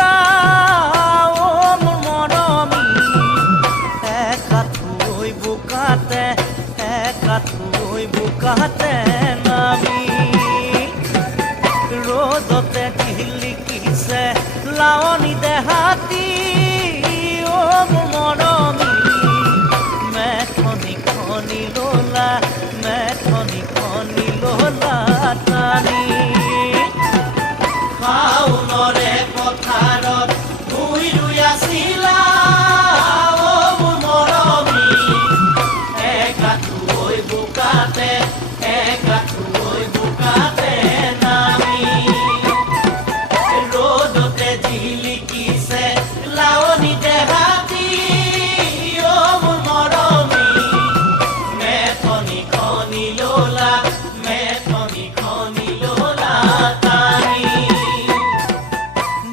আছিলা ও মোৰ মৰমী একাঠুই বোকাতে নামি ৰ'দতে টিলিকিছে লাৱনী দেহাতী ও মোৰ মৰমী মেথনি খনি ললা টানি শাওনৰে পথাৰত ভুই ৰুই আছিলা ও মোৰ মৰমী একাঠুই বোকাতে নামি ৰ'দতে জিলিকিছে লাৱনী দেহাতী ও মোৰ মৰমী মেথনি খনি ললা টানি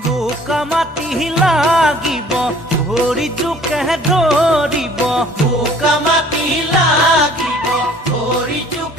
বোকা মাটি লাগিব ভৰি জোকে ধৰিব বোকা মাটি লাগিব ভৰি জোকে